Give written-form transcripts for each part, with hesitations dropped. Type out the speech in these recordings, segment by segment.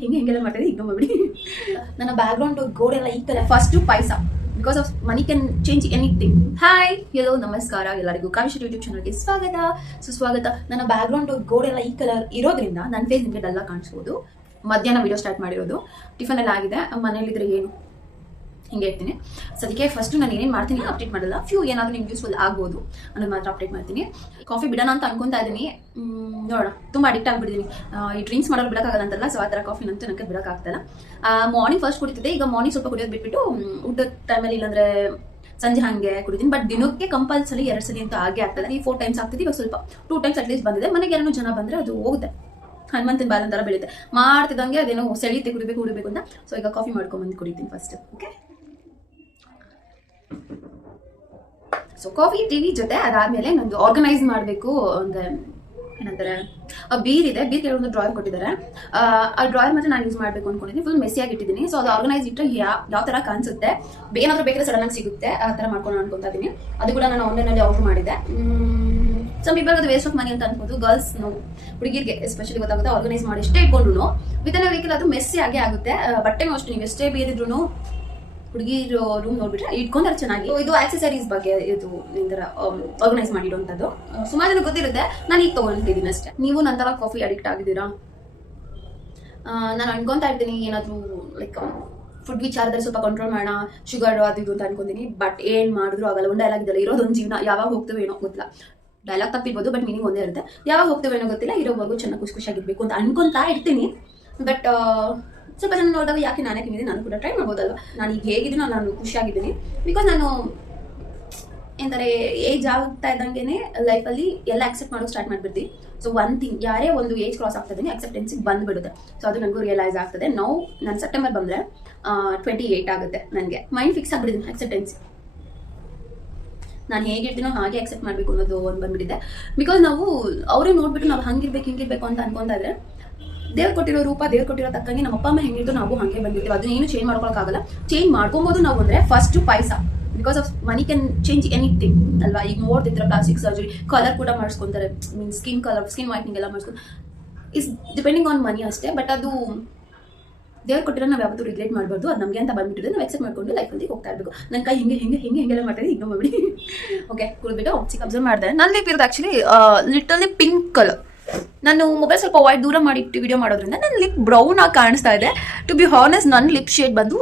ಹಿಂಗೆಲ್ಲ ಮಾಡ್ತಾರೆ ಇಗ್ನೋರ್ ಮಾಡಿ. ನನ್ನ ಬ್ಯಾಕ್ಗ್ರೌಂಡ್ ಗೋಡೆಲ್ಲ ಈ ಕಲರ್ ಫಸ್ಟ್ ಪೈಸಾ because of money can change anything. Hi hello ನಮಸ್ಕಾರ ಎಲ್ಲರಿಗೂ ಕಾವ್ಯ ಯೂಟ್ಯೂಬ್ ಚಾನಲ್ಗೆ ಸ್ವಾಗತ ಸುಸ್ವಾಗತ. ನನ್ನ ಬ್ಯಾಕ್ಗ್ರೌಂಡ್ ಗೋಡೆಲ್ಲ ಈ ಕಲರ್ ಇರೋದ್ರಿಂದ ನನ್ನ ಫೇಸ್ ನಿಮಗೆ ಡಲ್ಲ ಕಾಣಿಸ್ಬೋದು. ಮಧ್ಯಾಹ್ನ ವಿಡಿಯೋ ಸ್ಟಾರ್ಟ್ ಮಾಡಿರೋದು, ಟಿಫನ್ ಎಲ್ಲ ಆಗಿದೆ. ಮನೇಲಿದ್ರೆ ಏನು ಹಿಂಗೆ ಇರ್ತೀನಿ. ಸೊ ಅದಕ್ಕೆ ಫಸ್ಟ್ ನಾನು ಏನೇನು ಮಾಡ್ತೀನಿ ಅಪ್ಡೇಟ್ ಮಾಡಲ್ಲ, ಫ್ಯೂ ಏನಾದರೂ ನಿಮ್ಗೆ ಯೂಸ್ಫುಲ್ ಆಗ್ಬೋದು ಅನ್ನೋದು ಮಾತ್ರ ಅಪ್ಡೇಟ್ ಮಾಡ್ತೀನಿ. ಕಾಫಿ ಬಿಡೋಣ ಅಂತ ಅನ್ಕೊಂತಾ ಇದ್ದೀನಿ, ನೋಡೋಣ. ತುಂಬ ಅಡಿಕ್ಟ್ ಆಗಿಬಿಟ್ಟಿದ್ದೀನಿ. ಈ ಡ್ರಿಂಕ್ಸ್ ಮಾಡೋದು ಬಿಡೋಕ್ಕಾಗಲ್ಲ ಅಂತಲ್ಲ, ಸೊ ಆ ಥರ ಕಾಫಿನಂತೂ ನನಗೆ ಬಿಡೋಕ್ಕಾಗ್ತಲ್ಲ. ಮಾರ್ನಿಂಗ್ ಫಸ್ಟ್ ಕುಡಿತಿದ್ದೆ, ಈಗ ಮಾರ್ನಿಂಗ್ ಸ್ವಲ್ಪ ಕುಡಿಯೋದು ಬಿಟ್ಬಿಟ್ಟು ಊಟದ ಟೈಮಲ್ಲಿ ಇಲ್ಲಾಂದ್ರೆ ಸಂಜೆ ಹಾಗೆ ಕುಡಿತೀನಿ. ಬಟ್ ದಿನಕ್ಕೆ ಕಂಪಲ್ಸರಿ 2 ಸಲ ಅಂತ ಆಗೇ ಆಗ್ತದೆ. 3-4 ಟೈಮ್ಸ್ ಆಗ್ತಿದೆ, ಇವಾಗ ಸ್ವಲ್ಪ 2 ಟೈಮ್ಸ್ ಅಟ್ಲೀಸ್ಟ್ ಬಂದಿದೆ. ಮನೆಗೆ ಯಾರೋ ಜನ ಬಂದರೆ ಅದು ಹೋಗುತ್ತೆ, ಹನುಮಂತನ ಬಾಲ ಥರ ಬೆಳೀತೆ. ಮಾಡ್ತಿದ್ದಂಗೆ ಅದೇನೋ ಸೆಳೀತೆ ಕುಡಿಬೇಕು ಅಂತ. ಸೊ ಈಗ ಕಾಫಿ ಮಾಡ್ಕೊಂಬಂದು ಕುಡಿತೀನಿ first. Okay, so coffee TV ಜೊತೆ ಅದಾದ್ಮೇಲೆ ನಂದು ಆರ್ಗನೈಸ್ ಮಾಡಬೇಕು. ಒಂದು ಏನಂತಾರೆ ಬೀರ್ ಇದೆ, ಬೀರ್ ಕೆಲವೊಂದು ಡ್ರಾಯರ್ ಕೊಟ್ಟಿದ್ದಾರೆ. ಆ ಡ್ರಾಯರ್ ಮಾತ್ರ ನಾನು ಯೂಸ್ ಮಾಡಬೇಕು ಅನ್ಕೊಂಡಿದ್ದೀನಿ. ಫುಲ್ ಮೆಸ್ಸಿಯಾಗಿ ಇಟ್ಟಿದ್ದೀನಿ. ಸೊ ಅದು ಆರ್ಗನೈಸ್ ಇಟ್ಟರೆ ಯಾವ ಥರ ಕಾಣಿಸುತ್ತೆ, ಏನಾದರೂ ಬೇಕಾದ್ರೆ ಸಡನ್ ಆಗಿ ಸಿಗುತ್ತೆ, ಆ ಥರ ಮಾಡ್ಕೊಂಡು ಅನ್ಕೊತಾ ಇದ್ದೀನಿ. ಅದು ಕೂಡ ನಾನು ಆನ್ಲೈನಲ್ಲಿ ಆರ್ಡರ್ ಮಾಡಿದ್ದೆ. ಸಮ್ ಪೀಪಲ್ ಅದು ವೇಸ್ಟ್ ಆಫ್ ಮನಿ ಅಂತ ಅನ್ಬೋದು. ಗರ್ಲ್ಸ್ ಹುಡುಗಿರಿಗೆ ಎಸ್ಪೆಷಲಿ ಗೊತ್ತಾಗುತ್ತೆ. ಆರ್ಗನೈಸ್ ಮಾಡಿ ಎಷ್ಟೇ ಇಟ್ಕೊಂಡ್ರು ವಿತಿನ್ ಅ ವೀಕಲ್ಲಿ ಅದು ಮೆಸ್ಸಿ ಆಗೇ ಆಗುತ್ತೆ. ಬಟ್ಟೆನೂ ಅಷ್ಟೇ, ನೀವು ಎಷ್ಟೇ ಬೇರಿದ್ರು ಹುಡುಗಿರು ರೂಮ್ ನೋಡ್ಬಿಟ್ರೆ ಇಟ್ಕೊಂಡ್ರೆ ಚೆನ್ನಾಗಿ. ಇದು ಆಕ್ಸೆಸರೀಸ್ ಬಗ್ಗೆ ಇದು ನಿಂತರ ಆರ್ಗನೈಸ್ ಮಾಡಿರುವಂಥದ್ದು. ಸುಮಾರು ಜನ ಗೊತ್ತಿರುತ್ತೆ, ನಾನು ಈಗ ತೊಗೊಂಡಿದ್ದೀನಿ ಅಷ್ಟೇ. ನೀವು ನಂತರ ಕಾಫಿ ಅಡಿಕ್ಟ್ ಆಗಿದ್ದೀರಾ? ನಾನು ಅನ್ಕೊಂತಾ ಇರ್ತೀನಿ ಏನಾದರೂ ಲೈಕ್ ಫುಡ್ ವಿಚಾರದಲ್ಲಿ ಸ್ವಲ್ಪ ಕಂಟ್ರೋಲ್ ಮಾಡೋಣ, ಶುಗರ್ ಅದು ಇದು ಅಂತ ಅನ್ಕೊಂತೀನಿ. ಬಟ್ ಏನು ಮಾಡಿದ್ರು ಆಗಲ್ಲ. ಒಂದು ಡೈಲಾಗ್ ಇದೆಲ್ಲ, ಇರೋದೊಂದು ಜೀವನ, ಯಾವಾಗ ಹೋಗ್ತೇವೆ ಏನೋ ಗೊತ್ತಿಲ್ಲ. ಡೈಲಾಗ್ ತಪ್ಪಿರ್ಬೋದು, ಬಟ್ ಮೀನಿಂಗ್ ಒಂದೇ ಇರುತ್ತೆ. ಯಾವಾಗ ಹೋಗ್ತೇವೆ ಏನೋ ಗೊತ್ತಿಲ್ಲ, ಇರೋವರೆಗೂ ಚೆನ್ನಾಗಿ ಖುಷಿಯಾಗಿರ್ಬೇಕು ಅಂತ ಅನ್ಕೊಂತಾ ಇರ್ತೀನಿ. ಬಟ್ ಸ್ವಲ್ಪ ಜನ ನೋಡಿದಾಗ ಯಾಕೆ ನಾನೇ ತಿಂದಿದ್ದೀನಿ, ನಾನು ಕೂಡ ಟ್ರೈ ಮಾಡ್ಬೋದಲ್ವ. ನಾನು ಈಗ ಹೇಗಿದ್ದೀನೋ ನಾನು ಖುಷಿಯಾಗಿದ್ದೀನಿ. ಬಿಕಾಸ್ ನಾನು ಏನಂತಾರೆ ಏಜ್ ಆಗ್ತಾ ಇದ್ದಂಗೆ ಲೈಫಲ್ಲಿ ಎಲ್ಲ ಅಕ್ಸೆಪ್ಟ್ ಮಾಡೋಕೆ ಸ್ಟಾರ್ಟ್ ಮಾಡಿಬಿಡ್ತೀವಿ. ಸೊ ಒನ್ ಥಿಂಗ್, ಯಾರೇ ಒಂದು ಏಜ್ ಕ್ರಾಸ್ ಆಗ್ತಾ ಇದ್ದೀನಿ ಅಕ್ಸೆಪ್ಟೆನ್ಸಿಗೆ ಬಂದುಬಿಡುತ್ತೆ. ಸೊ ಅದು ನನಗೂ ರಿಯಲೈಸ್ ಆಗ್ತದೆ. ನಾನು ಸೆಪ್ಟೆಂಬರ್ ಬಂದರೆ 28 ಆಗುತ್ತೆ. ನನಗೆ ಮೈಂಡ್ ಫಿಕ್ಸ್ ಆಗಿಬಿಟ್ಟಿದ್ದೀನಿ ಅಕ್ಸೆಪ್ಟೆನ್ಸಿ. ನಾನು ಹೇಗಿರ್ತೀನೋ ಹಾಗೆ ಅಕ್ಸೆಪ್ಟ್ ಮಾಡಬೇಕು ಅನ್ನೋದು ಒಂದು ಬಂದ್ಬಿಟ್ಟಿದೆ. ಬಿಕಾಸ್ ನಾವು ಅವರೇ ನೋಡ್ಬಿಟ್ಟು ನಾವು ಹಂಗಿರ್ಬೇಕು ಹಿಂಗಿರ್ಬೇಕು ಅಂತ ಅನ್ಕೊಂತಾ ಇದ್ರೆ, ದೇವ್ರು ಕೊಟ್ಟಿರೋ ರೂಪ, ದೇವ್ರು ಕೊಟ್ಟಿರೋ ತಕ್ಕಂಗೆ ನಮ್ಮ ಅಪ್ಪ ಅಮ್ಮ ಹೆಂಗಿದ್ದು ನಾವು ಹಂಗೆ ಬಂದಿರ್ತೀವಿ. ಅದನ್ನೇನು ಚೇಂಜ್ ಮಾಡ್ಕೊಳಕ್ಕಾಗಲ್ಲ. ಚೇಂಜ್ ಮಾಡ್ಕೊಬೋದು ನಾವು ಅಂದರೆ ಫಸ್ಟ್ ಪೈಸಾ. Because of money can change anything ಅಲ್ವಾ. ಈಗ ನೋಡ್ತಿದ್ರೆ ಪ್ಲಾಸ್ಟಿಕ್ ಸರ್ಜರಿ, ಕಲರ್ ಕೂಡ ಮಾಡಿಸ್ಕೊಂತಾರೆ, ಸ್ಕಿನ್ ಕಲರ್, ಸ್ಕಿನ್ ವೈಟ್ನಿಂಗ್ ಎಲ್ಲ ಮಾಡಿಸ್ಕೊಂಡು ಇಸ್ ಡಿಪೆಂಡಿಂಗ್ ಆನ್ ಮನಿ ಅಷ್ಟೇ. ಬಟ್ ಅದು ದೇವ್ರು ಕೊಟ್ಟಿರೋ ನಾವು ಯಾವತ್ತೂ ರಿಗ್ರೆಟ್ ಮಾಡಬಾರ್ದು. ಅದು ನಮಗೆ ಅಂತ ಬಂದ್ಬಿಟ್ಟಿದ್ರೆ ನಾವು ಎಕ್ಸೆಪ್ಟ್ ಮಾಡ್ಕೊಂಡು ಲೈಫಲ್ಲಿ ಹೋಗ್ತಾ ಇರಬೇಕು. ನನ್ನ ಕೈ ಹಿಂಗೆಲ್ಲ ಮಾಡ್ತಾರೆ, ಇಗ್ನೋರ್ ಮಾಡಿ. ಓಕೆ, ಕುಡಿದ್ಬಿಟ್ಟು ಚಿಕ್ಕ ಅಬ್ಸರ್ವ್ ಮಾಡಿದೆ. ನನ್ನ ಲಿಪ್ ಇರೋದು ಆ್ಯಕ್ಚುಲಿ ಲಿಟರ್ಲಿ ಪಿಂಕ್ ಕಲರ್. ನಾನು ಮೊಬೈಲ್ ಸ್ವಲ್ಪ ಅವಾಯ್ಡ್ ದೂರ ಮಾಡಿ ವಿಡಿಯೋ ಮಾಡೋದ್ರಿಂದ ನನ್ನ ಲಿಪ್ ಬ್ರೌನ್ ಆಗಿ ಕಾಣಿಸ್ತಾ ಇದೆ. ಟು ಬಿ ಹಾನೆಸ್ಟ್, ನನ್ನ ಲಿಪ್ ಶೇಡ್ ಬಂದು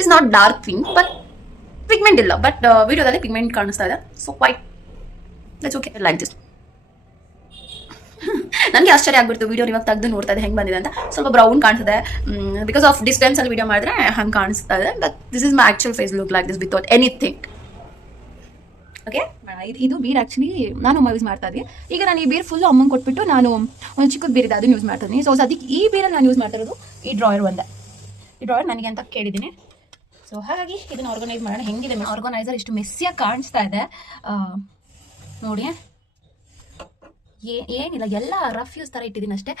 is not dark pink, but pigment ಇಲ್ಲ. ಬಟ್ ವಿಡಿಯೋದಲ್ಲಿ ಪಿಗ್ಮೆಂಟ್ ಕಾಣಿಸ್ತಾ ಇದೆ. So white that's okay, like this. ನನಗೆ ಆಶ್ಚರ್ಯ ಆಗ್ಬಿಡ್ತು ವಿಡಿಯೋ ಇವಾಗ ತೆಗೆದು ನೋಡ್ತಾ ಇದೆ ಹೆಂಗೆ ಬಂದಿದೆ ಅಂತ. ಸ್ವಲ್ಪ ಬ್ರೌನ್ ಕಾಣಿಸ್ತದೆ ಬಿಕಾಸ್ ಆಫ್ ಡಿಸ್ಟೆನ್ಸ್ ಅಲ್ಲಿ ವಿಡಿಯೋ ಮಾಡಿದ್ರೆ ಹಂಗೆ ಕಾಣಿಸ್ತಾ ಇದೆ. But this is my actual face look like this without anything. Okay, ಇದು ಬೀರ್ ಆ್ಯಕ್ಚುಲಿ ನಾನು ಯೂಸ್ ಮಾಡ್ತಾ ಇದ್ದೀನಿ. ಈಗ ನಾನು ಈ ಬೀರ್ ಫುಲ್ ಅಮೌಂಟ್ ಕೊಟ್ಬಿಟ್ಟು ನಾನು ಒಂದು ಚಿಕ್ಕದ ಬೀರ್ ಇದೆ, ಅದನ್ನು ಯೂಸ್ ಮಾಡ್ತಾ ಇದ್ದೀನಿ. ಸೊ ಅದಕ್ಕೆ ಈ ಬೀರಲ್ಲಿ ನಾನು ಯೂಸ್ ಮಾಡ್ತಾ ಇರೋದು ಈ ಡ್ರಾಯರ್ ಒಂದೇ. ಈ ಡ್ರಾಯರ್ ನನಗೆ ಅಂತ ಕೇಳಿದ್ದೀನಿ. ಸೊ ಹಾಗಾಗಿ ಇದನ್ನು ಆರ್ಗನೈಸ್ ಮಾಡೋಣ. ಹೆಂಗಿದೆ ಆರ್ಗನೈಸರ್, ಇಷ್ಟು ಮೆಸ್ಸಿಯಾಗಿ ಕಾಣಿಸ್ತಾ ಇದೆ ನೋಡಿ. ಏನಿಲ್ಲ, ಎಲ್ಲ ರಫ್ ಯೂಸ್ ಥರ ಇಟ್ಟಿದ್ದೀನಿ ಅಷ್ಟೇ.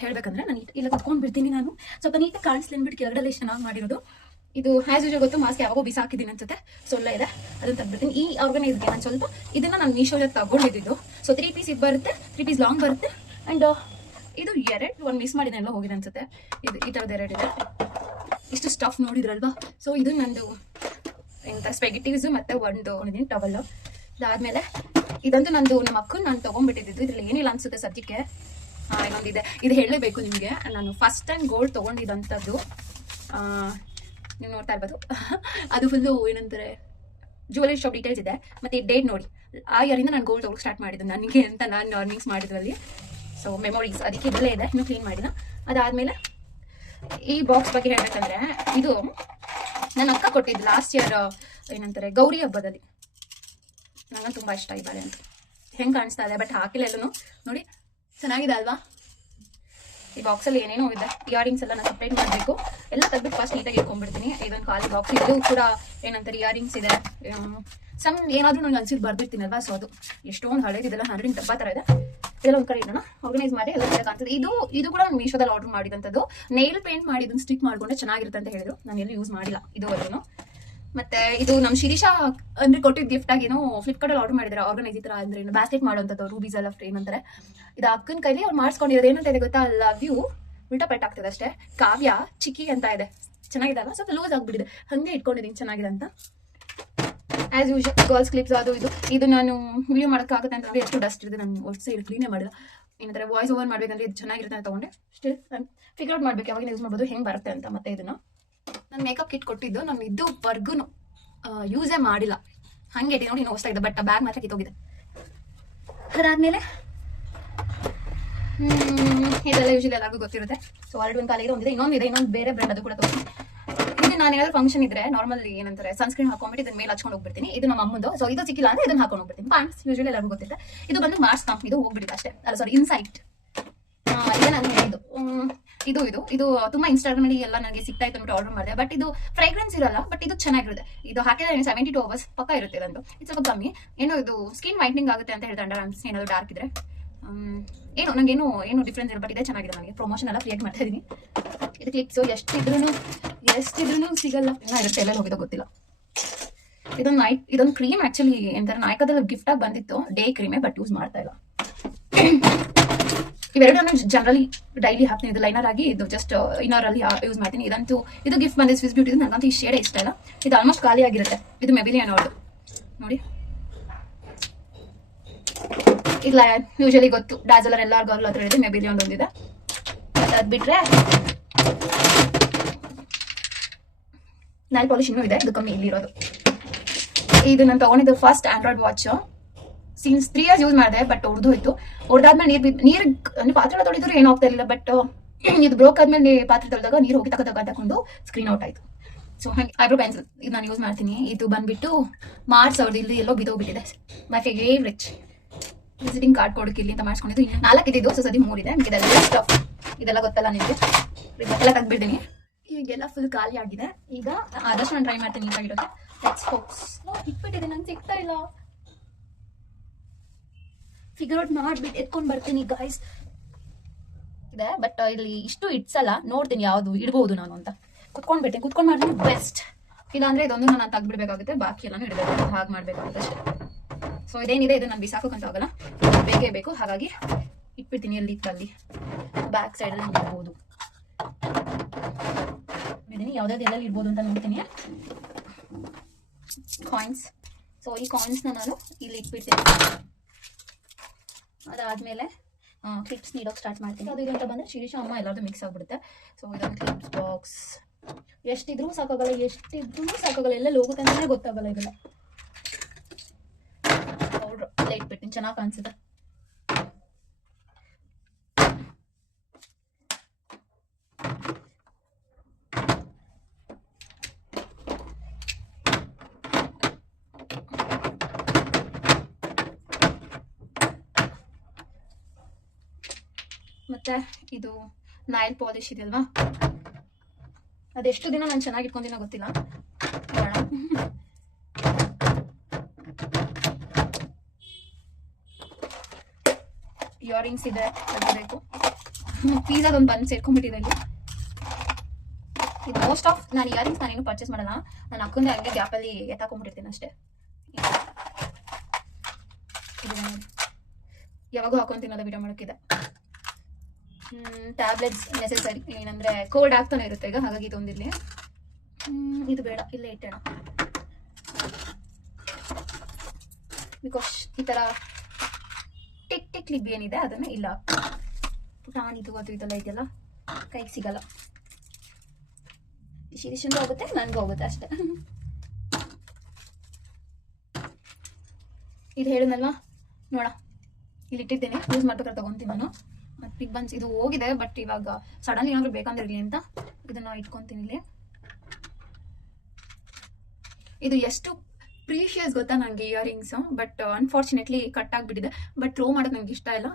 ಹೇಳಬೇಕಂದ್ರೆ ನಾನು ಇಲ್ಲ ಕುತ್ಕೊಂಡು ಬಿಡ್ತೀನಿ. ನಾನು ಸ್ವಲ್ಪ ನೀಟಾಗಿ ಕಾಣಿಸ್ಲಿ ಅಂದ್ಬಿಟ್ಟು ಕೆಳಗಡೆ ಎಷ್ಟು ಚೆನ್ನಾಗಿ ಮಾಡಿರೋದು. ಇದು ಹ್ಯಾಸ್ ಯೂಶುವಲ್ ಗೊತ್ತು, ಮಾಸ್ಕ್ ಯಾವಾಗೋ ಬಿಸಾಕಿದ್ದೀನಿ ಅನ್ಸುತ್ತೆ, ಸೊಳ್ಳೆ ಇದೆ, ಅದನ್ನು ತೆಗ್ಬಿಡ್ತೀನಿ. ಈ ಆರ್ಗನೈಸ್ಗೆ ನಾನು ಸ್ವಲ್ಪ ಇದನ್ನು ನಾನು ಮೀಶೋದಲ್ಲಿ ತಗೊಂಡಿದ್ದು. ಸೊ 3 ಪೀಸ್ ಇದು ಬರುತ್ತೆ, 3 ಪೀಸ್ ಲಾಂಗ್ ಬರುತ್ತೆ. ಆ್ಯಂಡ್ ಇದು ಒಂದು ಮಿಸ್ ಮಾಡಿದೆ, ಎಲ್ಲ ಹೋಗಿದೆ ಅನ್ಸುತ್ತೆ. ಇದು ಈ ಥರದ್ದು 2 ಇದೆ. ಇಷ್ಟು ಸ್ಟಫ್ ನೋಡಿದ್ರಲ್ವಾ. ಸೊ ಇದು ನಂದು ಎಂಥ ಸ್ಪೆಗೆಟೀಸು ಮತ್ತು ಒಂದು ಟವಲ್ಲು. ಅದಾದಮೇಲೆ ಇದಂತೂ ನಂದು ನಮ್ಮ ಅಕ್ಕನ ನಾನು ತೊಗೊಂಡ್ಬಿಟ್ಟಿದ್ದು. ಇದರಲ್ಲಿ ಏನಿಲ್ಲ ಅನ್ಸುತ್ತೆ ಸದ್ಯಕ್ಕೆ. ಇನ್ನೊಂದಿದೆ, ಇದು ಹೇಳಲೇಬೇಕು ನಿಮಗೆ. ನಾನು ಫಸ್ಟ್ ಟೈಮ್ ಗೋಲ್ಡ್ ತೊಗೊಂಡಿದ್ದಂಥದ್ದು, ನೀವು ನೋಡ್ತಾ ಇರ್ಬೋದು. ಅದು ಫುಲ್ಲು ಏನಂತಾರೆ ಜ್ಯುವೆಲರಿ ಶಾಪ್ ಡೀಟೇಲ್ಸ್ ಇದೆ. ಮತ್ತು ಡೇಟ್ ನೋಡಿ, ಆ ಇಯರಿಂದ ನಾನು ಗೋಲ್ಡ್ ತೊಗೊಳಕ್ಕೆ ಸ್ಟಾರ್ಟ್ ಮಾಡಿದ್ದು ನನಗೆ ಅಂತ ನಾನು ಅರ್ನಿಂಗ್ಸ್ ಮಾಡಿದ್ರಲ್ಲಿ. ಸೊ ಮೆಮೊರೀಸ್ ಅದಕ್ಕೆ ಇದರಲ್ಲೇ ಇದೆ, ಇನ್ನೂ ಕ್ಲೀನ್ ಮಾಡಿಲ್ಲ. ಅದಾದಮೇಲೆ ಈ ಬಾಕ್ಸ್ ಬಗ್ಗೆ ಹೇಳಬೇಕಂದ್ರೆ, ಇದು ನನ್ನ ಅಕ್ಕ ಕೊಟ್ಟಿದ್ದು ಲಾಸ್ಟ್ ಇಯರ್ ಏನಂತಾರೆ ಗೌರಿ ಹಬ್ಬದಲ್ಲಿ. ನನಗೆ ತುಂಬ ಇಷ್ಟ ಈ ಬಾಳೆ ಅಂತ. ಹೆಂಗೆ ಕಾಣಿಸ್ತಾ ಇದೆ, ಬಟ್ ಹಾಕಿಲ್ಲ ಎಲ್ಲೂ ನೋಡಿ. ಚೆನ್ನಾಗಿದೆ ಅಲ್ವಾ? ಈ ಬಾಕ್ಸಲ್ಲಿ ಏನೇನೋ ಇದೆ. ಇಯರಿಂಗ್ಸ್ ಎಲ್ಲ ನಾನು ಸಪ್ರೇಟ್ ಮಾಡಬೇಕು. ಎಲ್ಲ ತೆಗ್ಬಿಟ್ಟು ಫಸ್ಟ್ ನೀಟಾಗಿ ಇಟ್ಕೊಂಡ್ಬಿಡ್ತೀನಿ. ಇದೊಂದು ಖಾಲಿ ಬಾಕ್ಸ್. ಇದು ಕೂಡ ಏನಂತಾರೆ ಇಯರಿಂಗ್ಸ್ ಇದೆ. ಸಮ್ ಏನಾದರೂ ನನಗೆ ಅನ್ಸಿದ್ದು ಬರ್ದಿರ್ತೀನಲ್ವಾ. ಸೊ ಅದು ಎಷ್ಟೊಂದು ಹಳೇದಿದೆಲ್ಲ 100 ಡಬ್ಬ ಥರ ಇದೆ. ಇದೆಲ್ಲ ಒಂದು ಕಡೆ ಇಡೋಣ, ಆರ್ಗನೈಸ್ ಮಾಡಿ ಎಲ್ಲ ಚೆನ್ನಾಗಿ ಕಾಣ್ತದೆ. ಇದು ಕೂಡ ನಾನು ಮೀಶೋದಲ್ಲಿ ಆರ್ಡರ್ ಮಾಡಿದಂಥದ್ದು. ನೈಲ್ ಪೇಂಟ್ ಮಾಡಿ ಇದನ್ನು ಸ್ಟಿಕ್ ಮಾಡ್ಕೊಂಡ್ರೆ ಚೆನ್ನಾಗಿರುತ್ತೆ ಅಂತ ಹೇಳಿದ್ರು. ನಾನು ಎಲ್ಲೂ ಯೂಸ್ ಮಾಡಿಲ್ಲ ಇದುವರೆಗೂ. ಮತ್ತೆ ಇದು ನಮ್ಮ ಶಿರೀಷಾ ಅಂದ್ರೆ ಕೊಟ್ಟಿದ್ದ ಗಿಫ್ಟ್ ಆಗಿ ಏನೋ ಫ್ಲಿಪ್ಕಾರ್ಟ್ ಅಲ್ಲಿ ಆರ್ಡರ್ ಮಾಡಿದ್ರೆ ಆರ್ಗನೈಸ್ ಈ ತರ ಅಂದ್ರೆ ಬ್ಯಾಸ್ಕೆಟ್ ಮಾಡುವಂಥದ್ದು ರೂಬೀಸ್ ಎಲ್ಲ ಫ್ರೇಮ್ ಅಂತಾರೆ. ಇದು ಅಕ್ಕನ ಕೈಲಿ ಅವ್ರು ಮಾಡಿಸ್ಕೊಂಡಿರೋದು ಏನಂತ ಇದೆ ಗೊತ್ತಾ, ಲವ್ ಯು ಉಲ್ಟಾ ಪೆಟ್ ಆಗ್ತದೆ ಅಷ್ಟೇ. ಕಾವ್ಯ ಚಿಕ್ಕಿ ಅಂತ ಇದೆ, ಚೆನ್ನಾಗಿದೆ ಅಲ್ಲ, ಸ್ವಲ್ಪ ಲೂಸ್ ಆಗ್ಬಿಟ್ಟಿದೆ, ಹಂಗೆ ಇಟ್ಕೊಂಡಿದ್ದೀನಿ ಚೆನ್ನಾಗಿದೆ ಅಂತ. ಆಸ್ ಯೂಶಲ್ ಗರ್ಲ್ಸ್ ಕ್ಲಿಪ್ಸ್ ಅದು ಇದು ನಾನು ವಿಡಿಯೋ ಮಾಡೋಕ್ಕಾಗುತ್ತೆ ಅಂತಂದ್ರೆ ಎಷ್ಟು ಡಸ್ಟ್ ಇದೆ, ನಾನು ಒಟ್ಟು ಸೈಡ್ ಕ್ಲೀನೇ ಮಾಡಿಲ್ಲ. ಏನಂತಾರೆ ವಾಯ್ಸ್ ಓವರ್ ಮಾಡ್ಬೇಕಂದ್ರೆ ಇದು ಚೆನ್ನಾಗಿರುತ್ತೆ ಅಂತ ತೊಗೊಂಡೆ. ಸ್ಟಿಲ್ ಫಿಗರ್ ಔಟ್ ಮಾಡ್ಬೇಕು ಯಾವಾಗ ಯೂಸ್ ಮಾಡ್ಬೋದು, ಹೆಂಗೆ ಬರುತ್ತೆ ಅಂತ. ಮತ್ತೆ ಇದನ್ನ ನಾನು ಮೇಕಪ್ ಕಿಟ್ ಕೊಟ್ಟಿದ್ದು, ನಾನು ಇದುವರೆಗೂ ಯೂಸೇ ಮಾಡಿಲ್ಲ, ಹಂಗೆ ಇದೆ ನೋಡಿ, ಹೊಸ್ತಾ ಇದೆ, ಬಟ್ ಬ್ಯಾಗ್ ಮಾತ್ರ ಕಿತ್ತೋಗಿದೆ. ಅದಾದ್ಮೇಲೆ ಇದೆಲ್ಲ ಯೂಶಲಿ ಎಲ್ಲರಿಗೂ ಗೊತ್ತಿರುತ್ತೆ. ಸೊ ಆಲ್ರೆಡಿ ಒಂದು ಕಾಲಿಗೆ ಒಂದಿದೆ, ಇನ್ನೊಂದು ಬೇರೆ ಬ್ರ್ಯಾಂಡ್, ಅದು ಕೂಡ ತೋರಿಸಿ. ಇದು ನಾನು ಏನಾದ್ರು ಫಂಕ್ಷನ್ ಇದ್ರೆ ನಾರ್ಮಲಿ ಏನಂತಾರೆ ಸನ್ಸ್ಕ್ರೀನ್ ಹಾಕೊಂಡ್ಬಿಟ್ಟು ಇದನ್ನ ಮೇಲೆ ಹಚ್ಕೊಂಡು ಹೋಗ್ಬಿಡ್ತೀನಿ. ಇದು ನಮ್ಮ ಅಮ್ಮಂದು, ಸೊ ಇದು ಸಿಕ್ಕಿಲ್ಲ ಅಂದ್ರೆ ಇದನ್ನ ಹಾಕೊಂಡು ಹೋಗ್ಬಿಡ್ತೀನಿ. ಪಾಯಿಂಟ್ಸ್ ಯೂಶಲಿ ಎಲ್ಲರಿಗೂ ಗೊತ್ತಿದೆ. ಇದು ಬಂದು ಮಾರ್ಸ್ ಕಂಪ್ನಿದು, ಹೋಗ್ಬಿಟ್ಟಿದೆ ಅಷ್ಟೇ. ಅಲ್ಲ ಸಾರಿ, ಇನ್ಸೈಟ್. ಇದೆ ನಾನು ಹೇಳಿದ್ದು. ಇದು ತುಂಬಾ ಇನ್ಸ್ಟಾಗ್ರಾಮ್ ಅಲ್ಲಿ ಎಲ್ಲ ನನಗೆ ಸಿಗ್ತಾ ಇತ್ತು, ಆರ್ಡರ್ ಮಾಡಿದೆ. ಬಟ್ ಇದು ಫ್ರೇಗ್ರೆನ್ಸ್ ಇರಲ್ಲ, ಬಟ್ ಇದು ಚೆನ್ನಾಗಿರುತ್ತೆ. ಇದು ಹಾಕಿದ್ರೆ 72 hours ಪಕ್ಕ ಇರುತ್ತೆ. ಇದಂತೂ ಇದು ಸ್ವಲ್ಪ ಕಮ್ಮಿ. ಇದು ಸ್ಕಿನ್ ವೈಟ್ನಿಂಗ್ ಆಗುತ್ತೆ ಅಂತ ಹೇಳ್ತಾರೆ, ಏನಾದ್ರು ಡಾರ್ಕ್ ಇದ್ರೆ. ಏನು ಡಿಫ್ರೆನ್ಸ್ ಇಲ್ಲ, ಬಟ್ ಇದೇ ಚೆನ್ನಾಗಿದೆ. ನನಗೆ ಪ್ರಮೋಷನ್ ಎಲ್ಲ ಕ್ರಿಯೇಟ್ ಮಾಡ್ತಾ ಇದೀನಿ. ಇದು ಕ್ಲಿಪ್ಸು ಎಷ್ಟಿದ್ರು ಸಿಗಲ್ಲ, ಇರುತ್ತೆ ಎಲ್ಲ ಹೋಗಿದೋ ಗೊತ್ತಿಲ್ಲ. ಇದೊಂದು ಕ್ರೀಮ್ ಆಕ್ಚುಲಿ ಎಂತಾರೆ ನಾಯಕದಲ್ಲಿ ಗಿಫ್ಟ್ ಆಗಿ ಬಂದಿತ್ತು, ಡೇ ಕ್ರೀಮೇ, ಬಟ್ ಯೂಸ್ ಮಾಡ್ತಾ ಇಲ್ಲ. ಇವೆರಡನ್ನು ಜನರಲಿ ಡೈಲಿ ಹಾಕ್ತೀನಿ. ಇದು ಲೈನರ್ ಆಗಿ, ಇದು ಜಸ್ಟ್ ಇನ್ನರ್ ಅಲ್ಲಿ ಯೂಸ್ ಮಾಡ್ತೀನಿ. ಇದು ಗಿಫ್ಟ್ ಬಂದಿದೆ ಸ್ವಿಸ್ ಬ್ಯೂಟಿ. ನನಗಂತೂ ಈ ಶೇಡ್ ಇಷ್ಟ ಇಲ್ಲ, ಇದು ಆಲ್ಮೋಸ್ಟ್ ಖಾಲಿ ಆಗಿರುತ್ತೆ. ಇದು ಮೆಬಿಲಿಯನ್ ಅವ್ರದ್ದು ನೋಡಿ. ಇಲ್ಲ ಯೂಶಲಿ ಗೊತ್ತು, ಡಾಜಲರ್ ಎಲ್ಲಾರ್ಗು ಹತ್ರ ಇದೆ, ಮೆಬಿಲಿಯನ್ ಒಂದಿದೆ. ಅದ್ ಬಿಟ್ರೆ ನೈಲ್ ಪಾಲಿಶ್ ಇನ್ನೂ ಇದೆ, ಇದು ಕಮ್ಮಿ ಇಲ್ಲಿರೋದು. ಇದು ನಾನು ತಗೊಂಡಿದ್ದು first Android watch. Since 3 years use ಮಾಡಿದೆ, ಬಟ್ ಹೊಡೆದೋಯ್ತು. ಹೊಡೆದಾದ್ಮೇಲೆ ನೀರು ಪಾತ್ರೆ ತೊಳಿದ್ರು ಏನೂ ಆಗ್ತಾ ಇರಲಿಲ್ಲ. ಬಟ್ ಇದು ಬ್ರೋಕ್ ಆದ್ಮೇಲೆ ಪಾತ್ರೆ ತೊಳೆದಾಗ ನೀರು ಹೋಗಿ ತಗೊಂಡು ಸ್ಕ್ರೀನ್ ಔಟ್ ಆಯ್ತು. ಸೊ ಹಾಗೆ ಐಬ್ರೋ ಪೆನ್ಸಿಲ್ ಇದು ನಾನು ಯೂಸ್ ಮಾಡ್ತೀನಿ. ಇದು ಬಂದ್ಬಿಟ್ಟು ಮಾರ್ಚ್ ಇಲ್ಲಿ ಎಲ್ಲೋ ಬಿದ್ದೋಗ್ಬಿಟ್ಟಿದೆ. ಮೈ ಫೇವ್ರೆಟ್ ವಿಸಿಟಿಂಗ್ ಕಾರ್ಡ್ ಕೊಡಕ್ಕೆ ಇಲ್ಲಿ ಅಂತ ಮಾಡಿಸ್ಕೊಂಡಿದ್ದು. 4 ಇದ್ದಿದ್ದು, ಸೊ ಸದಿ 3 ಇದೆ. ಇದೆಲ್ಲ ಸ್ಟಫ್, ಇದೆಲ್ಲ ಗೊತ್ತಲ್ಲ ನಿಮಗೆ, ಇದೆಲ್ಲ ತೆಗ್ದ್ಬಿಡ್ತೀನಿ. ಈಗೆಲ್ಲ ಫುಲ್ ಖಾಲಿ ಆಗಿದೆ. ಈಗ ಆದಷ್ಟು ನಾನು ಟ್ರೈ ಮಾಡ್ತೀನಿ ನೀಟಾಗಿರೋಕ್ಕೆ. ಇಟ್ಬಿಟ್ಟಿದೆ, ನಂಗೆ ಸಿಗ್ತಾ ಇಲ್ಲ. ಫಿಗರ್ ಔಟ್ ಮಾಡ್ಬಿಟ್ಟು ಎತ್ಕೊಂಡು ಬರ್ತೀನಿ ಗಾಯ್ಸ್. ಇದೆ ಬಟ್ ಇಲ್ಲಿ ಇಷ್ಟು ಇಟ್ಸಲ್ಲ, ನೋಡ್ತೀನಿ ಯಾವುದು ಇಡ್ಬೋದು ನಾನು ಅಂತ. ಕುತ್ಕೊಂಡು ಮಾಡಿದ್ರೆ ಬೆಸ್ಟ್. ಇಲ್ಲಾಂದ್ರೆ ಇದೊಂದು ನಾನು ತೆಗ್ದ್ಬಿಡ್ಬೇಕಾಗುತ್ತೆ, ಬಾಕಿ ಎಲ್ಲಾನು ಇಡಬೇಕು, ಹಾಗೆ ಮಾಡ್ಬೇಕಾಗುತ್ತೆ ಅಷ್ಟೇ. ಸೊ ಇದೇನಿದೆ ಇದು ನಾನು ಬಿಸಾಕೋಕ್ಕಂತ ಆಗಲ್ಲ, ಬೇಕೇ ಬೇಕು. ಹಾಗಾಗಿ ಇಟ್ಬಿಡ್ತೀನಿ. ಅಲ್ಲಿ ಬ್ಯಾಕ್ ಸೈಡಲ್ಲಿ ಇಡ್ಬೋದು. ಯಾವ್ದಾದ್ರು ಎಲ್ಲೆಲ್ಲಿ ಇಡ್ಬೋದು ಅಂತ ನೋಡ್ತೀನಿ. ಕಾಯಿನ್ಸ್, ಸೊ ಈ ಕಾಯಿನ್ಸ್ನ ನಾನು ಇಲ್ಲಿ ಇಟ್ಬಿಡ್ತೀನಿ. ಅದಾದ್ಮೇಲೆ ಕ್ಲಿಪ್ಸ್ ನೀಡೋಕೆ ಸ್ಟಾರ್ಟ್ ಮಾಡ್ತೀನಿ. ಅದು ಅಂತ ಬಂದರೆ ಶಿರೀಷ ಅಮ್ಮ ಎಲ್ಲರದು ಮಿಕ್ಸ್ ಆಗ್ಬಿಡುತ್ತೆ. ಸೊ ಇದೊಂದು ಕ್ಲಿಪ್ಸ್ ಬಾಕ್ಸ್. ಎಷ್ಟಿದ್ರೂ ಸಾಕಾಗಲ್ಲ, ಎಲ್ಲೆಲ್ಲಿ ಹೋಗುತ್ತೆ ಅಂತಲೇ ಗೊತ್ತಾಗಲ್ಲ. ಇದೆಲ್ಲ ಪೌಡ್ರ್ ಎಲ್ಲ ಇಟ್ಬಿಡ್ತೀನಿ, ಚೆನ್ನಾಗಿ ಕಾಣಿಸುತ್ತೆ. ಮತ್ತೆ ಇದು ನೈಲ್ ಪಾಲಿಶ್ ಇದೆಯಲ್ವಾ, ಅದೆಷ್ಟು ದಿನ ನಾನು ಚೆನ್ನಾಗಿ ಇಟ್ಕೊಂತೀನೋ ಗೊತ್ತಿಲ್ಲ. ಇಯರಿಂಗ್ಸ್ ಇದೆ, ತಗೋಬೇಕು. ಪೀಝಾದೊಂದು ಬಂದು ಸೇರ್ಕೊಂಡ್ಬಿಟ್ಟಿದೆ ಇಲ್ಲಿ. ಇದು ಮೋಸ್ಟ್ ಆಫ್ ನಾನು ಇಯರಿಂಗ್ಸ್ ನಾನೇನು ಪರ್ಚೇಸ್ ಮಾಡಲ್ಲ, ನಾನು ಹಾಕೊಂಡೆ ಹಂಗೆ ಗ್ಯಾಪಲ್ಲಿ ಎತ್ತಾಕೊಂಡ್ಬಿಟ್ಟಿರ್ತೀನಿ ಅಷ್ಟೇ. ಯಾವಾಗೂ ಹಾಕೊಂತೀನಲ್ಲ ವಿಡಿಯೋ ಮಾಡೋಕ್ಕಿದೆ. ಟ್ಯಾಬ್ಲೆಟ್ಸ್ ನೆಸೆಸರಿ, ಏನಂದ್ರೆ ಕೋಲ್ಡ್ ಆಗ್ತಾನೆ ಇರುತ್ತೆ ಈಗ, ಹಾಗಾಗಿ ಇದೊಂದಿರಲಿ. ಇದು ಬೇಡ, ಇಲ್ಲೇ ಇಟ್ಟೋಣ. ಬಿಕಾಸ್ ಈ ಥರ ಟಿಕ್ ಲಿಬ್ ಏನಿದೆ ಅದನ್ನ ಇಲ್ಲ, ಪುಟಾಣಿದು ಅದು ಇದೆಲ್ಲ ಇದೆಯಲ್ಲ, ಕೈಗೆ ಸಿಗಲ್ಲ. ಶಿರೀಷನ್ಗೂ ಹೋಗುತ್ತೆ, ನನಗೂ ಹೋಗುತ್ತೆ ಅಷ್ಟೇ. ಇದು ಹೇಳಿದ್ನಲ್ವಾ, ನೋಡ ಇಲ್ಲಿ ಇಟ್ಟಿದ್ದೇನೆ, ಯೂಸ್ ಮಾಡ್ಬೇಕಾದ್ರೆ ತಗೊಂತೀನಿ ನಾನು. ಮತ್ತು ಬಿಗ್ ಬನ್ಸ್ ಇದು ಹೋಗಿದೆ, ಬಟ್ ಇವಾಗ ಸಡನ್ಲಿ ಏನಾದರೂ ಬೇಕಂದಿರಲಿ ಅಂತ ಇದನ್ನ ಇಟ್ಕೊತೀನಿ ಇಲ್ಲಿ. ಇದು ಎಷ್ಟು ಪ್ರೀಶಿಯಸ್ ಗೊತ್ತಾ ನನಗೆ ಇಯರಿಂಗ್ಸ್, ಬಟ್ ಅನ್ಫಾರ್ಚುನೇಟ್ಲಿ ಕಟ್ ಆಗಿಬಿಟ್ಟಿದೆ. ಬಟ್ ಥ್ರೋ ಮಾಡೋಕೆ ನನಗೆ ಇಷ್ಟ ಇಲ್ಲ,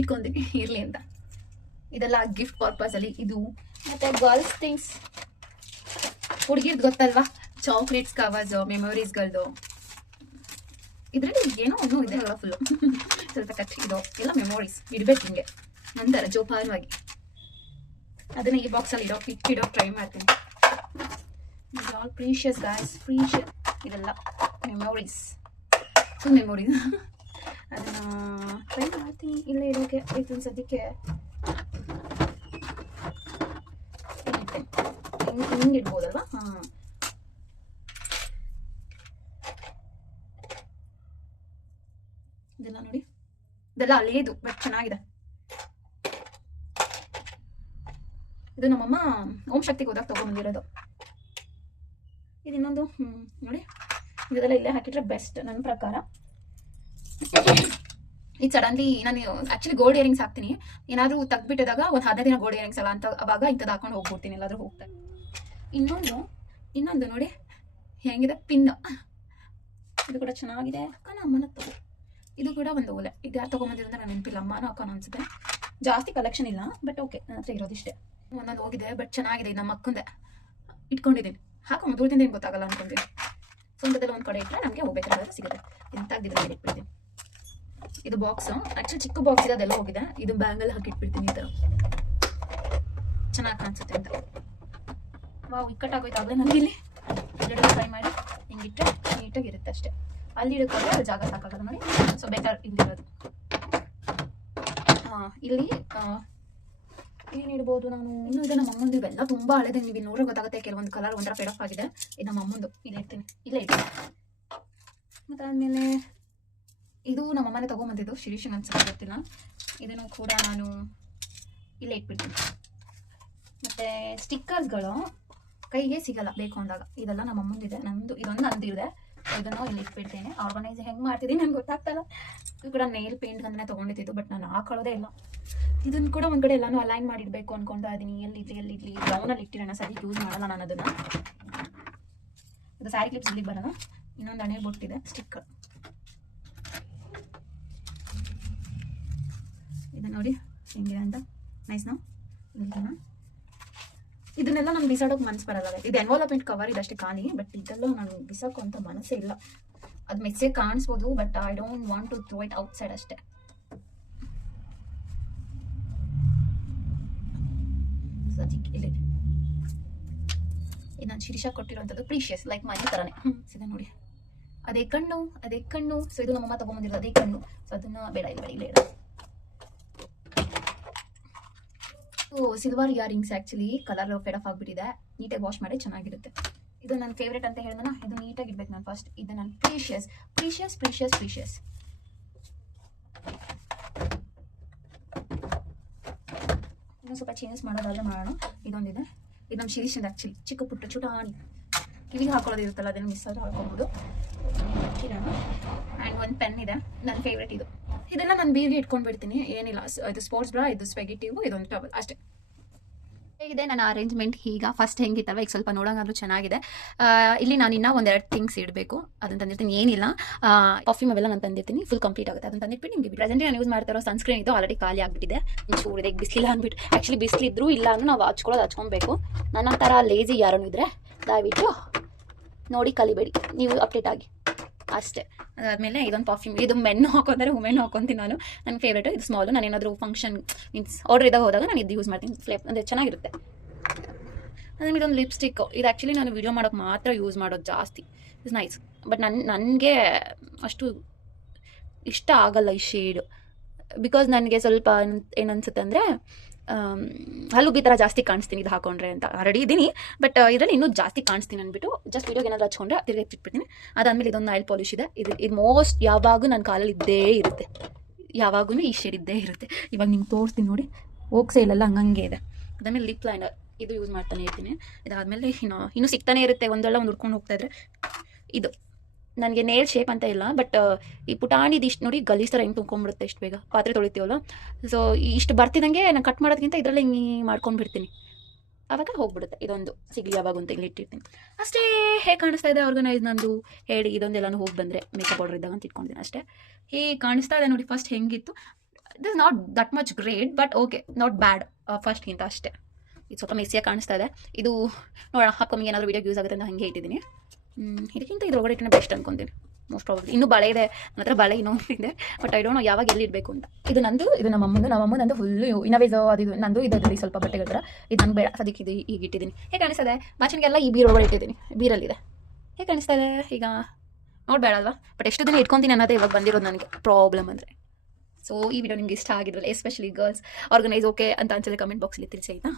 ಇಟ್ಕೊತೀನಿ ಇರಲಿ ಅಂತ. ಇದೆಲ್ಲ ಗಿಫ್ಟ್ ಪರ್ಪಸಲ್ಲಿ. ಇದು ಮತ್ತು ಗರ್ಲ್ಸ್ ಥಿಂಗ್ಸ್, ಹುಡುಗಿರ್ದು ಗೊತ್ತಲ್ವಾ, ಚಾಕ್ಲೇಟ್ಸ್ ಕವರ್ಸ್, ಮೆಮೊರೀಸ್ಗಳದು. ಇದರಲ್ಲಿ ಏನೋ ಇನ್ನೂ ಇದೆ ಅಲ್ಲ, ಫುಲ್ಲು ಸ್ವಲ್ಪ ಕಟ್. ಇದು ಎಲ್ಲ ಮೆಮೊರೀಸ್ ಇಡಬೇಕು ಹಿಂಗೆ ನಂತರ ಜೋಪಾನವಾಗಿ. ಅದನ್ನ ಈ ಬಾಕ್ಸಲ್ಲಿ ಇಡೋಕೆ ಟ್ರೈ ಮಾಡ್ತೀನಿ. All precious guys, precious. ಇದೆಲ್ಲ ಮೆಮೊರೀಸ್, ಫುಲ್ ಮೆಮೊರೀಸ್. ಅದನ್ನ ಟ್ರೈ ಮಾಡ್ತೀನಿ ಇಲ್ಲೇ ಇಡೋಕೆ. ಇದೊಂದು ಸದ್ಯಕ್ಕೆ ಹಿಂಗೆ ಇಡ್ಬೋದಲ್ವಾ. ಹಾಂ, ಇದೆಲ್ಲ ನೋಡಿ, ಇದೆಲ್ಲ ಹಳೇದು ಬಟ್ ಚೆನ್ನಾಗಿದೆ. ಇದು ನಮ್ಮಮ್ಮ ಓಂ ಶಕ್ತಿಗೆ ಹೋದಾಗ ತೊಗೊಂಬಂದಿರೋದು. ಇದು ಇನ್ನೊಂದು ನೋಡಿ, ಇದೆಲ್ಲ ಇಲ್ಲೇ ಹಾಕಿಟ್ರೆ ಬೆಸ್ಟ್ ನನ್ನ ಪ್ರಕಾರ. ಇದು ಸಡನ್ಲಿ ನಾನು ಆ್ಯಕ್ಚುಲಿ ಗೋಲ್ಡ್ ಇಯರಿಂಗ್ಸ್ ಹಾಕ್ತೀನಿ, ಏನಾದರೂ ತೆಗ್ಬಿಟ್ಟಿದಾಗ ಒಂದು 15 ದಿನ ಗೋಲ್ಡ್ ಇಯರಿಂಗ್ಸ್ ಅಲ್ಲ ಅಂತ ಅವಾಗ ಇಂಥದ್ದು ಹಾಕೊಂಡು ಹೋಗ್ಬಿಡ್ತೀನಿ ಎಲ್ಲಾದರೂ ಹೋಗ್ತಾರೆ. ಇನ್ನೊಂದು ನೋಡಿ ಹೆಂಗಿದೆ ಪಿನ್, ಇದು ಕೂಡ ಚೆನ್ನಾಗಿದೆ. ಅಕ್ಕನ ಅಮ್ಮನ ತಗೋ, ಇದು ಕೂಡ ಒಂದು ಓಲೆ. ಇದು ಯಾರು ತೊಗೊಂಬಂದಿರೋದ್ರೆ ನಾನು ನೆನಪಿಲ್ಲ, ಅಮ್ಮನೋ ಅಕ್ಕನ ಅನ್ಸುತ್ತೆ. ಜಾಸ್ತಿ ಕಲೆಕ್ಷನ್ ಇಲ್ಲ ಬಟ್ ಓಕೆ, ನನ್ನ ಹತ್ರ ಇರೋದಿಷ್ಟೇ. ಒಂದೊಂದು ಹೋಗಿದೆ ಬಟ್ ಚೆನ್ನಾಗಿದೆ. ಇದು ನಮ್ಮ ಅಕ್ಕಂದೆ ಇಟ್ಕೊಂಡಿದ್ದೀನಿ, ಹಾಕೋ ದೂರದಿಂದ ಏನು ಗೊತ್ತಾಗಲ್ಲ ಅನ್ಕೊಂತೀನಿ. ಸ್ವಂತದೆಲ್ಲ ಒಂದು ಕಡೆ ಇಟ್ಟರೆ ನಮಗೆ ಹೋಗ್ಬೇಕಾದ್ರೆ ಸಿಗುತ್ತೆ. ಇಂತಾಗಿದ್ರೆ ಇಟ್ಬಿಡ್ತೀನಿ. ಇದು ಬಾಕ್ಸ್ ಆಕ್ಚುಲಿ ಚಿಕ್ಕ ಬಾಕ್ಸ್ ಇದೆ, ಅದೆಲ್ಲ ಹೋಗಿದೆ. ಇದು ಬ್ಯಾಂಗಲ್ಲಿ ಹಾಕಿಟ್ಬಿಡ್ತೀನಿ ಈ ಥರ, ಚೆನ್ನಾಗಿ ಕಾಣಿಸುತ್ತೆ ಅಂತ. ವಾವ್, ಇಕ್ಕಟ್ಟಾಗೋಯ್ತು ಆಗಲೇ ನನಗೆ. ಇಲ್ಲಿ ಎರಡು ಫ್ರೈ ಮಾಡಿ ಹಿಂಗಿಟ್ಟರೆ ನೀಟಾಗಿರುತ್ತೆ ಅಷ್ಟೇ. ಅಲ್ಲಿ ಇಡ್ಕೊಂಡ್ರೆ ಅದು ಜಾಗ ಸಾಕಾಗಲ್ಲ ನೋಡಿ. ಸೊ ಬೆಟರ್ ಇಲ್ಲಿರೋದು. ಇಲ್ಲಿ ಏನು ಇಡ್ಬೋದು ನಾನು, ಇನ್ನೂ ಇದೆ ನಮ್ಮ ಅಮ್ಮಂದು. ಇವೆಲ್ಲ ತುಂಬ ಹಳೆದೆ, ನೀವು ನೋಡ್ರೆ ಗೊತ್ತಾಗುತ್ತೆ. ಕೆಲವೊಂದು ಕಲರ್ ಒಂಥರ ಫೇಡ್ ಆಫ್ ಆಗಿದೆ. ಇದು ನಮ್ಮ ಅಮ್ಮಂದು, ಇಲ್ಲೇ ಇಡ್ತೀನಿ, ಇಲ್ಲೇ ಇಡ್ತೀನಿ. ಮತ್ತು ಆದಮೇಲೆ ಇದು ನಮ್ಮ ಅಮ್ಮನೇ ತೊಗೊಂಬಂದಿದ್ದು, ಶಿರೀಷಂಗ್ ಅನ್ಸುತ್ತೆ, ಗೊತ್ತಿಲ್ಲ. ಇದನ್ನು ಕೂಡ ನಾನು ಇಲ್ಲೇ ಇಟ್ಬಿಡ್ತೀನಿ. ಮತ್ತು ಸ್ಟಿಕ್ಕರ್ಸ್ಗಳು ಕೈಗೆ ಸಿಗಲ್ಲ ಬೇಕು ಅಂದಾಗ, ಇದೆಲ್ಲ ನಮ್ಮ ಅಮ್ಮಂದಿದೆ. ನಂದು ಇದೊಂದು ನಂದಿದೆ, ಇದನ್ನು ಇಲ್ಲಿ ಇಟ್ಬಿಡ್ತೇನೆ. ಆರ್ಗನೈಸ್ ಹೆಂಗೆ ಮಾಡ್ತಿದ್ದೀನಿ ನಂಗೆ ಗೊತ್ತಾಗ್ತಲ್ಲ. ಇದು ಕೂಡ ನೇಲ್ ಪೇಂಟ್ ಅಂತಲೇ ತೊಗೊಂಡಿದ್ದು ಬಟ್ ನಾನು ಹಾಕೊಳ್ಳೋದೇ ಇಲ್ಲ. ಇದನ್ನು ಕೂಡ ಒಂದು ಕಡೆ ಎಲ್ಲಾನು ಅಲೈನ್ ಮಾಡಿಡಬೇಕು ಅಂದ್ಕೊಳ್ತಾ ಇದ್ದೀನಿ. ಎಲ್ಲಿಡ್ಲಿ ಬ್ರೌನಲ್ಲಿ ಇಟ್ಟಿರೋಣ, ಸರಿ ಯೂಸ್ ಮಾಡಲ್ಲ ನಾನು ಅದನ್ನು. ಇದು ಸ್ಯಾರಿ ಕ್ಲಿಪ್ಸ್ ಇಲ್ಲಿಗೆ ಬರೋಣ. ಇನ್ನೊಂದು ಹಣೆ ಬೊಟ್ಟಿದೆ ಸ್ಟಿಕ್ಕರ್, ಇದು ನೋಡಿ ಹೆಂಗಿದೆ ಅಂತ. ನೈಸ್ನಾ? ಇದನ್ನೆಲ್ಲ ನಾನು ಬಿಸಾಡೋಕೆ ಮನಸ್ಸು ಬರಲ್ಲ. ಇದು ಎನ್ವಾಲಪ್ಮೆಂಟ್ ಕವರ್ ಇದಷ್ಟೇ ಖಾಲಿ, ಬಟ್ ಇದೆಲ್ಲ ನಾನು ಬಿಸಾಕೋ ಅಂತ ಮನಸ್ಸೇ ಇಲ್ಲ. ಅದು ಮೆಸ್ಸೇ ಕಾಣಿಸ್ಬೋದು but I don't want to throw it outside ಅಷ್ಟೇ. ಇಲ್ಲಿ ಇದು ನಾನು ಶಿರೀಷಾ ಕೊಟ್ಟಿರುವಂಥದ್ದು, ಪ್ರೀಶಿಯಸ್ ಲೈಕ್ ಮೈ ಥರನೇ. ಸಿದ ನೋಡಿ, ಅದೇ ಕಣ್ಣು. ಸೊ ಇದು ನಮ್ಮಮ್ಮ ತೊಗೊಂಬಂದಿರೋದು ಅದೇ ಕಣ್ಣು. ಸೊ ಅದನ್ನು ಬೇಡ ಇಲ್ಲೇ ಇಡ. Silver earrings actually colour feed of ಆಗಿಬಿಟ್ಟಿದೆ. ನೀಟಾಗಿ ವಾಶ್ ಮಾಡಿ ಚೆನ್ನಾಗಿರುತ್ತೆ. ಇದು ನನ್ನ ಫೇವ್ರೇಟ್ ಅಂತ ಹೇಳಿದ್ನ, ಇದು ನೀಟಾಗಿ ಇಡ್ಬೇಕು ನಾನು ಫಸ್ಟ್. ಇದು ನನ್ನ ಪ್ರೀಶಿಯಸ್. ಇನ್ನೂ ಸ್ವಲ್ಪ ಚೇಂಜಸ್ ಮಾಡೋದಾದ್ರೆ ಮಾಡೋಣ. ಇದೊಂದಿದೆ, ಇದು ನಮ್ಮ ಶಿರೀಷಂದ ಆ್ಯಕ್ಚುಲಿ, ಚಿಕ್ಕ ಪುಟ್ಟ ಚುಟಾಣಿ ಕಿವಿಗೆ ಹಾಕೊಳ್ಳೋದು ಇರುತ್ತಲ್ಲ, ಅದನ್ನು ಮಿಸ್ ಆದರೂ ಹಾಕೋಬೋದು. ಇಡೋಣ. ಆ್ಯಂಡ್ ಒಂದು ಪೆನ್ ಇದೆ, ನನ್ನ ಫೇವ್ರೇಟ್ ಇದು. ಇದೆಲ್ಲ ನಾನು ಬೀರ್ಗೆ ಇಟ್ಕೊಂಡು ಬಿಡ್ತೀನಿ, ಏನಿಲ್ಲ. ಇದು ಸ್ಪೋರ್ಟ್ಸ್ ಬ್ರಾ, ಇದು ಸ್ಪೆಗೆಟಿವ್, ಇದೊಂದು ಟವಲ್ ಅಷ್ಟೇ. ಹೇಗಿದೆ ನನ್ನ ಅರೇಂಜ್ಮೆಂಟ್ ಈಗ? ಫಸ್ಟ್ ಹೆಂಗಿತ್ತಲ್ವ, ಈಗ ಸ್ವಲ್ಪ ನೋಡೋಂಗಾದ್ರೂ ಚೆನ್ನಾಗಿದೆ. ಇಲ್ಲಿ ನಾನು ಇನ್ನೂ ಒಂದೆರಡು ಥಿಂಗ್ಸ್ ಇಡಬೇಕು, ಅದನ್ನು ತಂದಿರ್ತೀನಿ. ಏನಿಲ್ಲ, ಪರ್ಫ್ಯೂಮ್ ಅವೆಲ್ಲ ನಾನು ತಂದಿರ್ತೀನಿ, ಫುಲ್ ಕಂಪ್ಲೀಟ್ ಆಗುತ್ತೆ. ಅದನ್ನು ತಂದಿರ್ಬಿಟ್ಟು ನಿಮಗೆ ಪ್ರೆಸೆಂಟ್ ನಾನು ಯೂಸ್ ಮಾಡ್ತಾ ಇರೋ ಸನ್ಸ್ಕ್ರೀನ್ ಇದು ಆಲ್ರೆಡಿ ಖಾಲಿ ಆಗಿಬಿಟ್ಟಿದೆ. ಚೂರಿದೆ, ಬಿಸಿಲಿಲ್ಲ ಅಂದ್ಬಿಟ್ಟು. ಆ್ಯಕ್ಚುಲಿ ಬಿಸಿಲಿದ್ರು ಇಲ್ಲ ಅಂದ್ರೆ ನಾವು ಹಚ್ಕೊಬೇಕು. ನನ್ನ ಥರ ಲೇಜಿ ಯಾರೂ ಇದ್ದರೆ ದಯವಿಟ್ಟು ನೋಡಿ ಕಲಿಬೇಡಿ, ನೀವು ಅಪ್ಡೇಟ್ ಆಗಿ ಅಷ್ಟೇ. ಅದಾದಮೇಲೆ ಇದೊಂದು ಪರ್ಫ್ಯೂಮ್, ಇದು ಮೆನ್ನು ಹಾಕೊಂತಾರೆ, ವುಮೆನ್ನು ಹಾಕೊತೀನಿ ನಾನು. ನನ್ನ ಫೇವ್ರೇಟು ಇದು ಸ್ಮಾಲು. ನಾನು ಏನಾದರೂ ಫಂಕ್ಷನ್ ಮೀನ್ಸ್ ಆರ್ಡರ್ ಇದ್ದಾಗ ಹೋದಾಗ ನಾನು ಇದು ಯೂಸ್ ಮಾಡ್ತೀನಿ. ಅಂದರೆ ಚೆನ್ನಾಗಿರುತ್ತೆ. ಅದಾದ್ಮೇಲೆ ಇದೊಂದು ಲಿಪ್ಸ್ಟಿಕ್, ಇದು ಆ್ಯಕ್ಚುಲಿ ನಾನು ವೀಡಿಯೋ ಮಾಡೋಕ್ಕೆ ಮಾತ್ರ ಯೂಸ್ ಮಾಡೋದು ಜಾಸ್ತಿ. ಇಟ್ಸ್ ನೈಸ್ ಬಟ್ ನನಗೆ ಅಷ್ಟು ಇಷ್ಟ ಆಗಲ್ಲ ಈ ಶೇಡು. ಬಿಕಾಸ್ ನನಗೆ ಸ್ವಲ್ಪ ಏನನ್ಸುತ್ತೆ ಅಂದರೆ ಹಲ್ಲುಬ್ಬಿ ಥರ ಜಾಸ್ತಿ ಕಾಣಿಸ್ತೀನಿ ಇದು ಹಾಕೊಂಡ್ರೆ ಅಂತ. ಆಲ್ರೆಡಿ ಇದ್ದೀನಿ ಬಟ್ ಇದರಲ್ಲಿ ಇನ್ನೂ ಜಾಸ್ತಿ ಕಾಣಿಸ್ತೀನಿ ಅಂದ್ಬಿಟ್ಟು ಜಸ್ಟ್ ವೀಡಿಯೋಗೆ ಏನಾದರೂ ಹಚ್ಕೊಂಡ್ರೆ ತಿರುಗಿ ಇಟ್ಬಿಡ್ತೀನಿ. ಅದಾದಮೇಲೆ ಇದೊಂದು ನೈಲ್ ಪಾಲಿಶ್ ಇದೆ. ಇದು ಮೋಸ್ಟ್ ಯಾವಾಗೂ ನನ್ನ ಕಾಲಲ್ಲಿ ಇದ್ದೇ ಇರುತ್ತೆ, ಯಾವಾಗೂ ಈ ಶೇಡ್ ಇದ್ದೇ ಇರುತ್ತೆ. ಇವಾಗ ನಿಮ್ಗೆ ತೋರಿಸ್ತೀನಿ ನೋಡಿ, ಓಕ್ ಸೇಲೆಲ್ಲ ಹಂಗೆ ಇದೆ. ಅದಾದಮೇಲೆ ಲಿಪ್ ಲೈನರ್, ಇದು ಯೂಸ್ ಮಾಡ್ತಾನೆ ಇರ್ತೀನಿ. ಇದಾದಮೇಲೆ ಇನ್ನೂ ಸಿಗ್ತಾನೆ ಇರುತ್ತೆ, ಒಂದೆಲ್ಲ ಒಂದು ಹುಡ್ಕೊಂಡು ಹೋಗ್ತಾ ಇದ್ರೆ. ಇದು ನನಗೆ ನೇಲ್ ಶೇಪ್ ಅಂತ ಇಲ್ಲ ಬಟ್ ಈ ಪುಟಾಣಿದು ಇಷ್ಟು ನೋಡಿ ಗಲೀಜ್ ಥರ ಹೆಂಗೆ ತುಂಬ್ಕೊಂಡ್ಬಿಡುತ್ತೆ ಇಷ್ಟು ಬೇಗ, ಪಾತ್ರೆ ತೊಳಿತೀವಲ್ಲ. ಸೊ ಇಷ್ಟು ಬರ್ತಿದ್ದಂಗೆ ನಾನು ಕಟ್ ಮಾಡೋದಕ್ಕಿಂತ ಇದರಲ್ಲಿ ಹಿಂಗೆ ಮಾಡ್ಕೊಂಡು ಬಿಡ್ತೀನಿ, ಆವಾಗ ಹೋಗ್ಬಿಡುತ್ತೆ. ಇದೊಂದು ಸಿಗಲಿ ಯಾವಾಗ ಅಂತ ಇಲ್ಲಿ ಇಟ್ಟಿರ್ತೀನಿ ಅಷ್ಟೇ. ಹೇಗೆ ಕಾಣಿಸ್ತಾ ಇದೆ ಆರ್ಗನೈಸ್ ನಂದು ಹೇಳಿ. ಇದೊಂದೆಲ್ಲನೂ ಹೋಗಿ ಬಂದರೆ ಮೇಕಪ್ ಆರ್ಡರ್ ಇದ್ದಾಗ ಅಂತ ಇಟ್ಕೊಂಡಿದ್ದೀನಿ ಅಷ್ಟೇ. ಹೇಗೆ ಕಾಣಿಸ್ತಾ ಇದೆ ನೋಡಿ. ಫಸ್ಟ್ ಹೆಂಗಿತ್ತು, it is not that much great but okay, not bad ಫಸ್ಟ್ಗಿಂತ ಅಷ್ಟೇ. ಇದು ಸ್ವಲ್ಪ ಮೆಸ್ಸಿಯಾಗಿ ಕಾಣಿಸ್ತಾ ಇದೆ. ಇದು ನೋಡೋಣ ಅಪ್ಕಮಿಂಗ್ ಏನಾದರೂ ವೀಡಿಯೋಗೆ ಯೂಸ್ ಆಗುತ್ತೆ ಅಂತ ಹಾಗೆ ಇಟ್ಟಿದ್ದೀನಿ. ಇದಕ್ಕಿಂತ ಇದ್ರೊಳಗಡೆ ಇಟ್ಟರೆ ಬೆಸ್ಟ್ ಅನ್ಕೊತೀನಿ ಮೋಸ್ಟ್ ಪ್ರಾಬಬ್ಲಿ. ಇನ್ನೂ ಬಳೆ ಇದೆ ನನ್ನ ಹತ್ರ, ಬಳೆ ಇನ್ನೊಂದು ಇದೆ ಬಟ್ ಐ ಡೋಂಟ್ ನೋ ಯಾವಾಗ ಎಲ್ಲಿ ಇಡಬೇಕು ಅಂತ. ಇದು ನಂದು, ಇದು ನಮ್ಮಮ್ಮಂದು ನಂದು ಫುಲ್ಲು ಇನ್ನವೇಜ್ ಅದು ಇದು ನಂದು ಇದೆ ಸ್ವಲ್ಪ ಬಟ್ಟೆಗಳ ಥರ. ಇದು ನಂಗೆ ಬೇಡ, ಅದಕ್ಕೆ ಇದು ಈಗ ಇಟ್ಟಿದ್ದೀನಿ. ಹೇಗೆ ಕಾಣಿಸ್ತದೆ ಬಾಚಣಿಗೆಲ್ಲ ಈ ಬೀರೊಳಗಡೆ ಇಟ್ಟಿದ್ದೀನಿ, ಬೀರಲ್ಲಿದೆ. ಹೇಗೆ ಕಾಣಿಸ್ತಾ ಇದೆ ಈಗ ನೋಡಬೇಡ ಅಲ್ವಾ? ಬಟ್ ಎಷ್ಟು ದಿನ ಇಟ್ಕೊತೀನಿ ಅನ್ನೋದೇ ಇವಾಗ ಬಂದಿರೋದು ನನಗೆ ಪ್ರಾಬ್ಲಮ್ ಅಂದರೆ. ಸೊ ಈ ವಿಡಿಯೋ ನಿಮ್ಗೆ ಇಷ್ಟ ಆಗಿದ್ರಲ್ಲ, ಎಸ್ಪೆಷಲಿ ಗರ್ಲ್ಸ್ ಆರ್ಗನೈಸ್ ಓಕೆ ಅಂತ ಅನ್ಸೋದೇ ಕಮೆಂಟ್ ಬಾಕ್ಸಲ್ಲಿ ತಿಳಿಸಿ ಆಯಿತಾ.